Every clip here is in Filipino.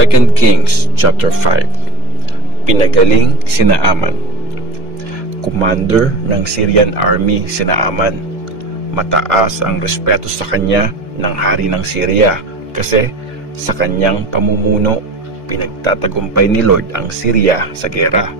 2 Kings chapter 5. Pinagaling si Naaman. Commander ng Syrian army si Naaman. Mataas ang respeto sa kanya ng hari ng Syria kasi sa kanyang pamumuno pinagtatagumpay ni Lord ang Syria sa gera.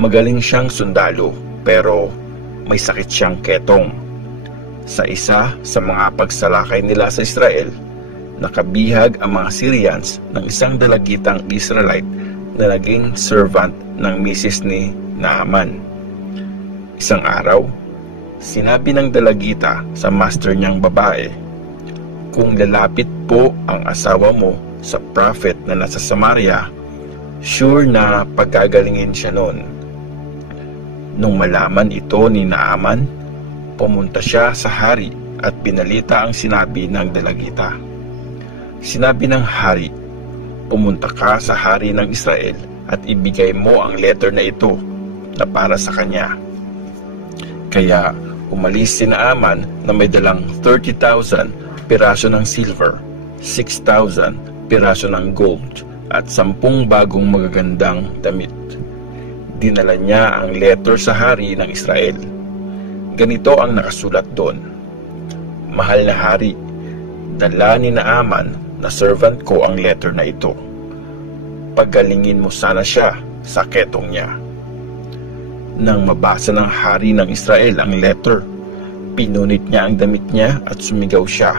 Magaling siyang sundalo pero may sakit siyang ketong. Sa isa sa mga pagsalakay nila sa Israel, nakabihag ang mga Syrians ng isang dalagitang Israelite na naging servant ng misis ni Naaman. Isang araw, sinabi ng dalagita sa master niyang babae, "Kung lalapit po ang asawa mo sa prophet na nasa Samaria, sure na pagagalingin siya noon." Nung malaman ito ni Naaman, pumunta siya sa hari at binalita ang sinabi ng dalagita. Sinabi ng hari, "Pumunta ka sa hari ng Israel at ibigay mo ang letter na ito na para sa kanya." Kaya umalis si Naaman na may dalang 30,000 piraso ng silver, 6,000 piraso ng gold at 10 bagong magagandang damit. Dinala niya ang letter sa hari ng Israel. Ganito ang nakasulat doon: "Mahal na hari, dala ni Naaman na servant ko ang letter na ito. Pagalingin mo sana siya sa ketong niya." Nang mabasa ng hari ng Israel ang letter, pinunit niya ang damit niya at sumigaw siya,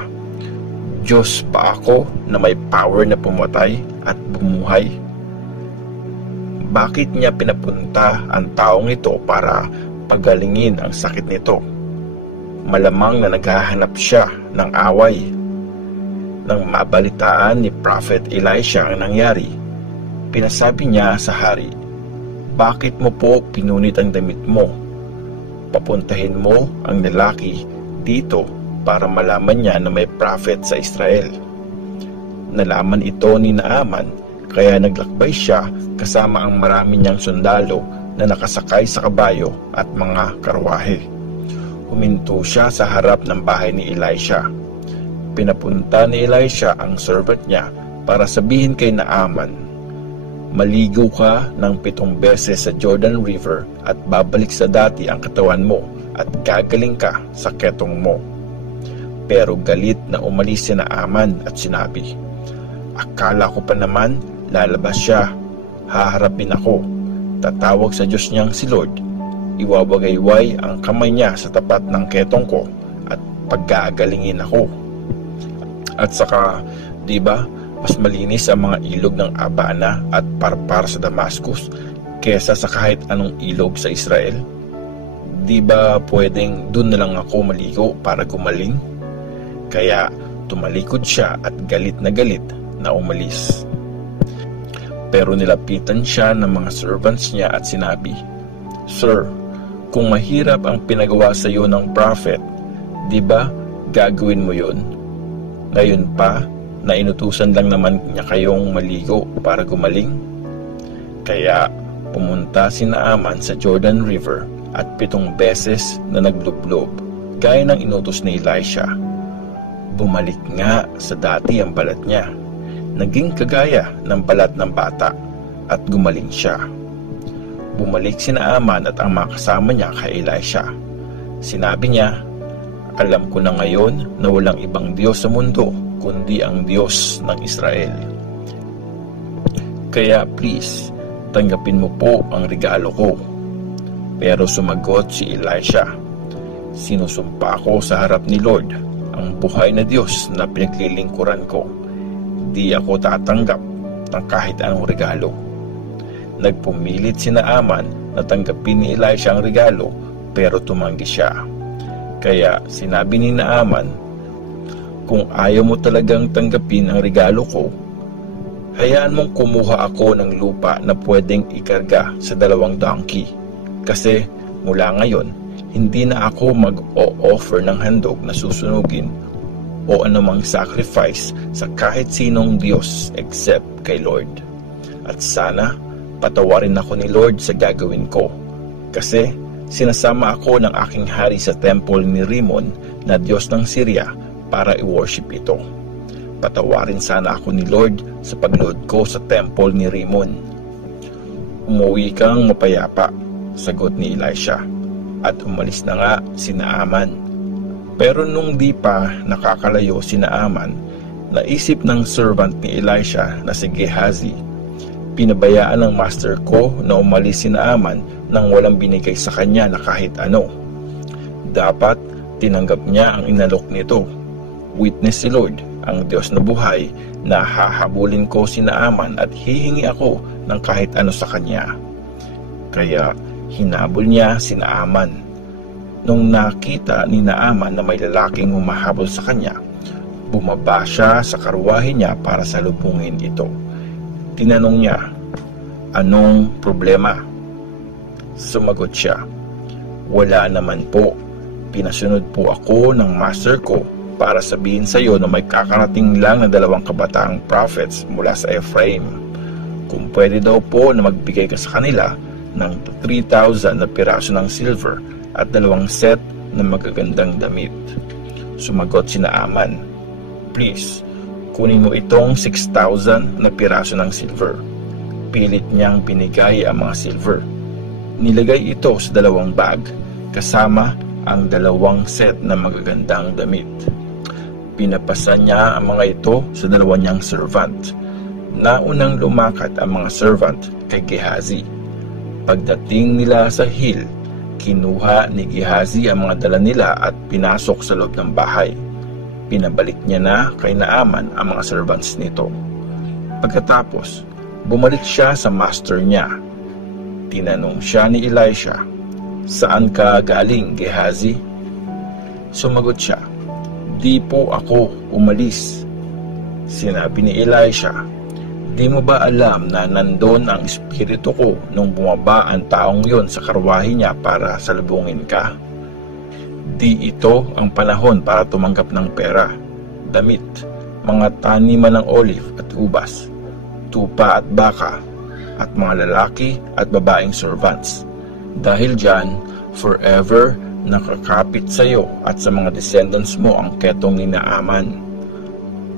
"Diyos ba ako na may power na pumatay at bumuhay? Bakit niya pinapunta ang taong ito para pagalingin ang sakit nito? Malamang na naghahanap siya ng away." Nang mabalitaan ni Prophet Elisha ang nangyari, pinasabi niya sa hari, "Bakit mo po pinunit ang damit mo? Papuntahin mo ang lalaki dito para malaman niya na may prophet sa Israel." Nalaman ito ni Naaman, kaya naglakbay siya kasama ang marami niyang sundalo na nakasakay sa kabayo at mga karwahe. Huminto siya sa harap ng bahay ni Elisha. Pinapunta ni Elisha ang servant niya para sabihin kay Naaman, "Maligo ka ng 7 beses sa Jordan River at babalik sa dati ang katawan mo at gagaling ka sa ketong mo." Pero galit na umalis si Naaman at sinabi, "Akala ko pa naman lalabas siya, haharapin ako, tatawag sa Diyos niyang si Lord, iwawagayway ang kamay niya sa tapat ng ketong ko at paggagalingin ako. At saka, di ba, mas malinis ang mga ilog ng Abana at Parpar sa Damascus kesa sa kahit anong ilog sa Israel? Di ba pwedeng dun na lang ako maligo para gumaling?" Kaya tumalikod siya at galit na umalis. Pero nilapitan siya ng mga servants niya at sinabi, "Sir, kung mahirap ang pinagawa sa iyo ng prophet, di ba gagawin mo yun? Ngayon pa na inutusan lang naman niya kayong maligo para gumaling?" Kaya pumunta si Naaman sa Jordan River at 7 beses na naglublob, gaya ng inutos ni Elisha. Bumalik nga sa dati ang balat niya, naging kagaya ng balat ng bata, at gumaling siya. Bumalik si Naaman at ang mga kasama niya kay Elisha. Sinabi niya, "Alam ko na ngayon na walang ibang Diyos sa mundo kundi ang Diyos ng Israel. Kaya please, tanggapin mo po ang regalo ko." Pero sumagot si Elisha, "Sinusumpa ko sa harap ni Lord, ang buhay na Diyos na pinaglilingkuran ko, di ako tatanggap ng kahit anong regalo." Nagpumilit si Naaman na tanggapin ni Elisha ang regalo, pero tumanggi siya. Kaya sinabi ni Naaman, "Kung ayaw mo talagang tanggapin ang regalo ko, hayaan mong kumuha ako ng lupa na pwedeng ikarga sa 2 donkey. Kasi mula ngayon, hindi na ako mag-o-offer ng handog na susunugin o anumang sacrifice sa kahit sinong Diyos except kay Lord. At sana patawarin ako ni Lord sa gagawin ko, kasi sinasama ako ng aking hari sa temple ni Rimmon na Diyos ng Syria para i-worship ito. Patawarin sana ako ni Lord sa paglood ko sa temple ni Rimmon. Umuwi kang mapayapa, sagot ni Elisha, at umalis na nga si Naaman. Pero nung di pa nakakalayo si Naaman, naisip ng servant ni Elisha na si Gehazi, pinabayaan ng master ko na umalis si Naaman nang walang binigay sa kanya na kahit ano. Dapat tinanggap niya ang inalok nito. Witness si Lord, ang Diyos na buhay, na hahabulin ko si Naaman at hihingi ako ng kahit ano sa kanya. Kaya hinabol niya si Naaman. Nung nakita ni Naaman na may lalaking humahabol sa kanya, bumaba siya sa karwahe niya para salubungin ito. Tinanong niya, "Anong problema?" Sumagot siya, "Wala naman po. Pinasunod po ako ng master ko para sabihin sa iyo na may kakarating lang na 2 kabataang prophets mula sa Ephraim. Kung pwede daw po na magbigay ka sa kanila ng 3,000 na piraso ng silver at 2 set na magagandang damit." Sumagot si Naaman, "Please, kunin mo itong 6,000 na piraso ng silver." Pilit niyang binigay ang mga silver. Nilagay ito sa 2 bag, kasama ang 2 set na magagandang damit. Pinapasa niya ang mga ito sa 2 niyang servant. Naunang lumakad ang mga servant kay Gehazi. Pagdating nila sa hill, kinuha ni Gehazi ang mga dala nila at pinasok sa loob ng bahay. Pinabalik niya na kay Naaman ang mga servants nito. Pagkatapos, bumalik siya sa master niya. Tinanong siya ni Elisha, "Saan ka galing, Gehazi?" Sumagot siya, "Di po ako umalis." Sinabi ni Elisha, "Di mo ba alam na nandun ang espiritu ko nung bumaba ang taong yon sa karwahe niya para salubungin ka? Di ito ang panahon para tumanggap ng pera, damit, mga taniman ng olive at ubas, tupa at baka, at mga lalaki at babaeng servants. Dahil dyan, forever nakakapit sa iyo at sa mga descendants mo ang ketong ni Naaman."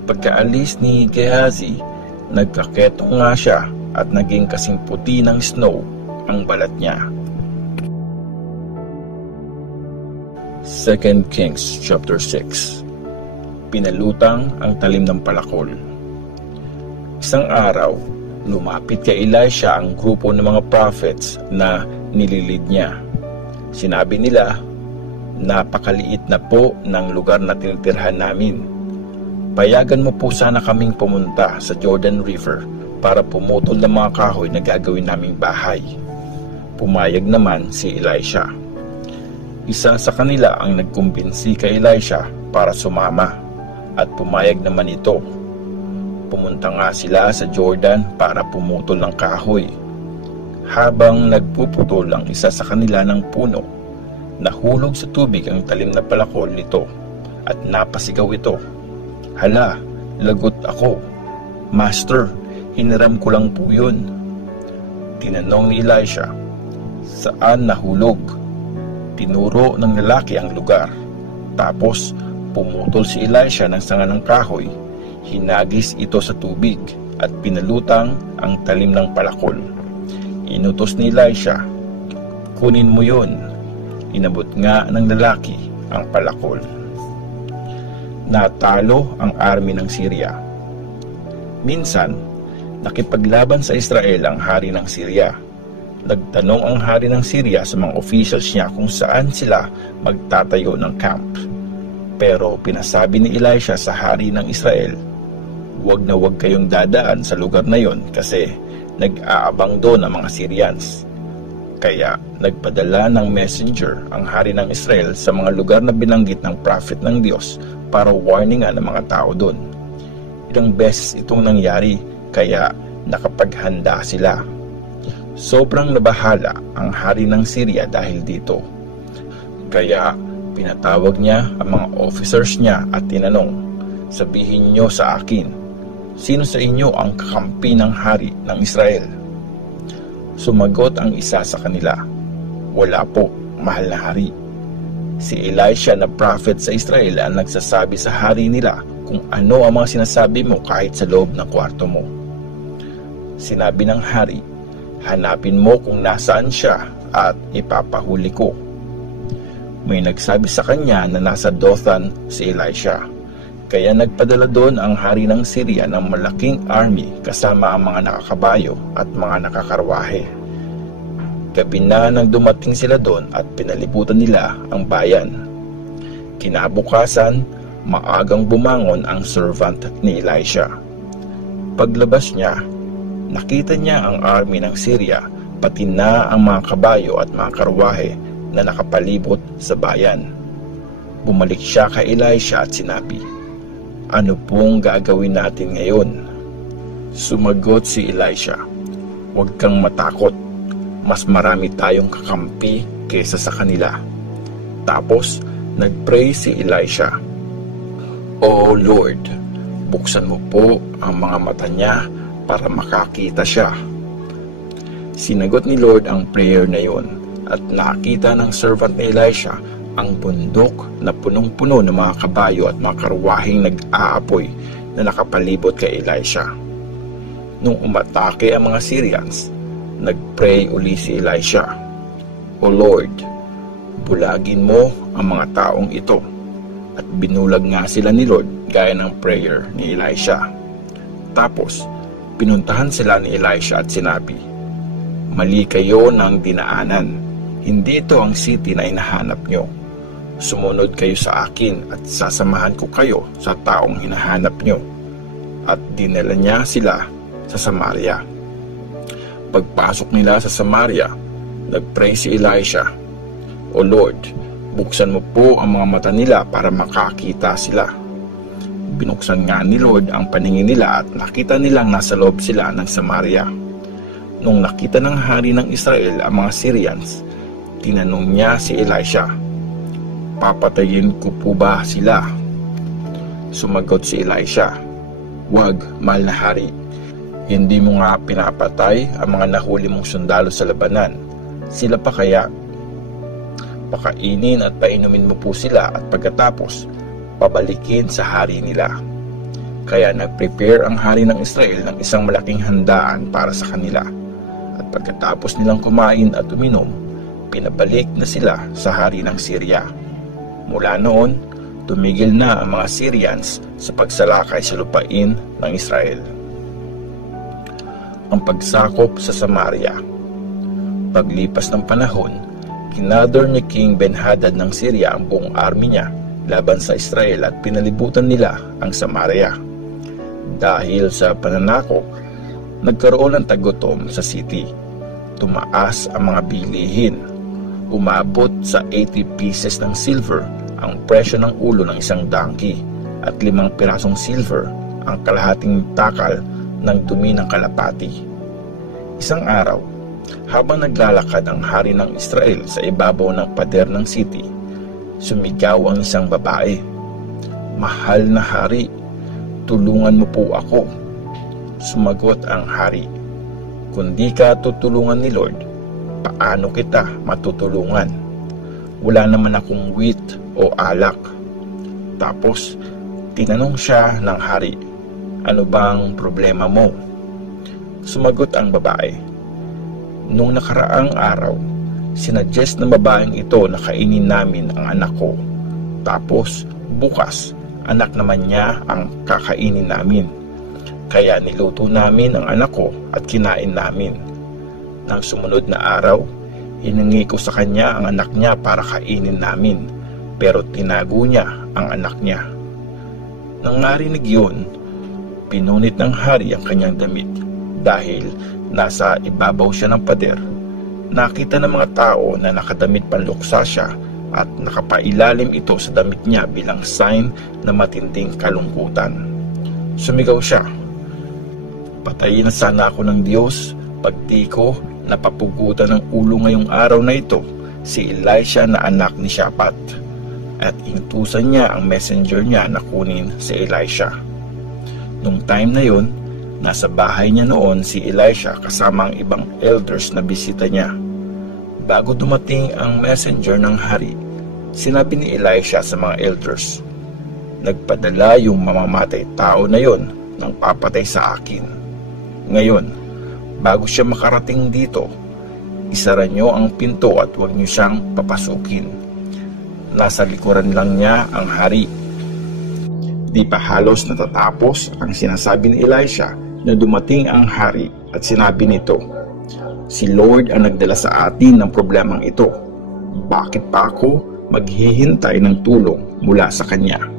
Pagkaalis ni Gehazi, nagkaketong nga siya at naging kasing puti ng snow ang balat niya. 2 Kings chapter 6. Pinalutang ang talim ng palakol. Isang araw, lumapit kay Elisha ang grupo ng mga prophets na nililid niya. Sinabi nila, "Napakaliit na po ng lugar na tinitirhan namin. Payagan mo po sana kaming pumunta sa Jordan River para pumutol ng mga kahoy na gagawin naming bahay." Pumayag naman si Elisha. Isa sa kanila ang nagkumbinsi kay Elisha para sumama, at pumayag naman ito. Pumunta nga sila sa Jordan para pumutol ng kahoy. Habang nagpuputol ang isa sa kanila ng puno, nahulog sa tubig ang talim na palakol nito at napasigaw ito, "Hala, lagot ako. Master, hiniram ko lang po yun." Tinanong ni Elisha, "Saan nahulog?" Tinuro ng lalaki ang lugar. Tapos pumutol si Elisha ng sanga ng kahoy, hinagis ito sa tubig at pinalutang ang talim ng palakol. Inutos ni Elisha, "Kunin mo yun." Inabot nga ng lalaki ang palakol. Natalo ang army ng Syria. Minsan, nakipaglaban sa Israel ang hari ng Syria. Nagtanong ang hari ng Syria sa mga officials niya kung saan sila magtatayo ng camp. Pero pinasabi ni Elisha sa hari ng Israel, "Huwag na huwag kayong dadaan sa lugar na yon kasi nag-aabang doon ang mga Syrians." Kaya nagpadala ng messenger ang hari ng Israel sa mga lugar na binanggit ng prophet ng Diyos para warningan ang mga tao doon. Ilang beses itong nangyari, kaya nakapaghanda sila. Sobrang nabahala ang hari ng Syria dahil dito. Kaya pinatawag niya ang mga officers niya at tinanong, "Sabihin niyo sa akin, sino sa inyo ang kakampi ng hari ng Israel?" Sumagot ang isa sa kanila, "Wala po, mahal na hari. Si Elisha na prophet sa Israel ang nagsasabi sa hari nila kung ano ang mga sinasabi mo kahit sa loob ng kwarto mo." Sinabi ng hari, "Hanapin mo kung nasaan siya at ipapahuli ko." May nagsabi sa kanya na nasa Dothan si Elisha. Kaya nagpadala doon ang hari ng Syria ng malaking army kasama ang mga nakakabayo at mga nakakarwahe. Gabi na nang dumating sila doon at pinalibutan nila ang bayan. Kinabukasan, maagang bumangon ang servant ni Elisha. Paglabas niya, nakita niya ang army ng Syria, pati na ang mga kabayo at mga karwahe na nakapalibot sa bayan. Bumalik siya kay Elisha at sinabi, "Ano pong gagawin natin ngayon?" Sumagot si Elisha, "Huwag kang matakot. Mas marami tayong kakampi kaysa sa kanila." Tapos, nagpray si Elisha, "O Lord, buksan mo po ang mga mata niya para makakita siya." Sinagot ni Lord ang prayer na yon at nakita ng servant ni Elisha ang bundok na punong-puno ng mga kabayo at mga karwaheng nag-aapoy na nakapalibot kay Elisha. Nung umatake ang mga Syrians, nagpray uli si Elisha, "O Lord, bulagin mo ang mga taong ito." At binulag nga sila ni Lord gaya ng prayer ni Elisha. Tapos, pinuntahan sila ni Elisha at sinabi, "Mali kayo ng dinaanan. Hindi ito ang city na hinahanap nyo. Sumunod kayo sa akin at sasamahan ko kayo sa taong hinahanap nyo." At dinala niya sila sa Samaria. Pagpasok nila sa Samaria, nagpray si Elisha, "O Lord, buksan mo po ang mga mata nila para makakita sila." Binuksan nga ni Lord ang paningin nila at nakita nilang nasa loob sila ng Samaria. Nung nakita ng hari ng Israel ang mga Syrians, tinanong niya si Elisha, "Papatayin ko po ba sila?" Sumagot si Elisha, "Wag, mahal na hari. Hindi mo nga pinapatay ang mga nahuli mong sundalo sa labanan. Sila pa kaya? Pakainin at painumin mo po sila at pagkatapos, pabalikin sa hari nila." Kaya nag-prepare ang hari ng Israel ng isang malaking handaan para sa kanila. At pagkatapos nilang kumain at uminom, pinabalik na sila sa hari ng Syria. Mula noon, tumigil na ang mga Syrians sa pagsalakay sa lupain ng Israel. Ang pagsakop sa Samaria. Paglipas ng panahon, kinador ni King Ben-Hadad ng Syria ang buong army niya laban sa Israel at pinalibutan nila ang Samaria. Dahil sa pananakop, nagkaroon ng tagutom sa city. Tumaas ang mga bilihin. Umabot sa 80 pieces ng silver ang presyo ng ulo ng isang donkey at 5 pirasong silver ang kalahating takal ng dumi ng kalapati. Isang araw, habang naglalakad ang hari ng Israel sa ibabaw ng pader ng city, sumigaw ang isang babae, "Mahal na hari, tulungan mo po ako." Sumagot ang hari, "Kung di ka tutulungan ni Lord, paano kita matutulungan? Wala naman akong wheat o alak." Tapos, tinanong siya ng hari, "Ano bang problema mo?" Sumagot ang babae, "Nung nakaraang araw, sinuggest ng babaeng ito na kainin namin ang anak ko. Tapos, bukas, anak naman niya ang kakainin namin. Kaya niluto namin ang anak ko at kinain namin. Nang sumunod na araw, hiningi ko sa kanya ang anak niya para kainin namin, pero tinago niya ang anak niya." Nang narinig yun, pinunit ng hari ang kanyang damit dahil nasa ibabaw siya ng pader. Nakita ng mga tao na nakadamit panluksa siya at nakapailalim ito sa damit niya bilang sign na matinding kalungkutan. Sumigaw siya, "Patayin na sana ako ng Diyos pag di ko napapugutan ng ulo ngayong araw na ito si Elisha na anak ni Shaphat." At inutusan niya ang messenger niya na kunin si Elisha. Nung time na yun, nasa bahay niya noon si Elisha kasama ang ibang elders na bisita niya. Bago dumating ang messenger ng hari, sinabi ni Elisha sa mga elders, "Nagpadala yung mamamatay tao na yon ng papatay sa akin. Ngayon, Bago siya makarating dito, isara niyo ang pinto at huwag niyo siyang papasukin. Nasa likuran lang niya ang hari. Di pa halos natatapos ang sinasabi ni Elisha na dumating ang hari at sinabi nito, "Si Lord ang nagdala sa atin ng problemang ito. Bakit pa ako maghihintay ng tulong mula sa Kanya?"